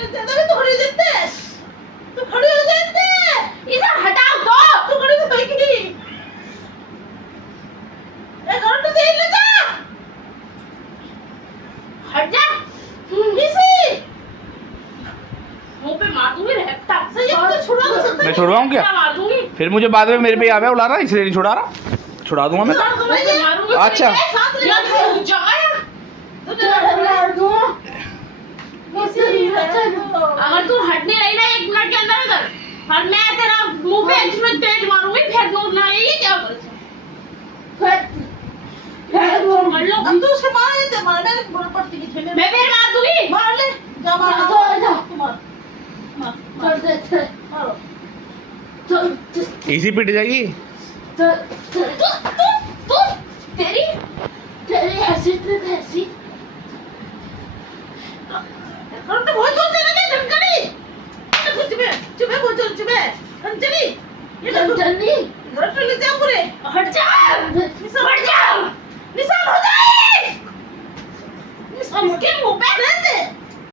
अबे तू खड़ी हो जाते, तू खड़ी हो जाते, इसे हटाओ दो, तू खड़ी तो होगी, एक और तो दे ले जा, हट जा, इसी, मुंह पे मार दूंगी रहता, सही है तो छुड़ा दो सकते, मैं छुड़वाऊं क्या? मार दूंगी, फिर मुझे बाद में मेरे पे याद है उड़ा रहा, इसलिए नहीं छुड़ा रहा, छुड़ा दूंगा मैं। मारूंगी, अच्छा। अगर तू हटने रही ना 1 मिनट के अंदर इधर और मैं तेरा मुंह पे इसमें तेज मारूंगी फिर ना ये क्या मार लो अब तू उसे मार दे मार मेरे को पड़ती की छेले मैं फिर मार दूंगी मार ले जा मार जा मार मार दे मारो इसी पिट जाएगी। तू तेरी ऐसी हम तो बहुत जोर से लगे धमकड़ी कुछ में चुपे बहुत जोर चुपे अंजलि ये अंजलि घर पे ले जा पूरे हट जा निशान हो जाए निशान इसके मुंह पे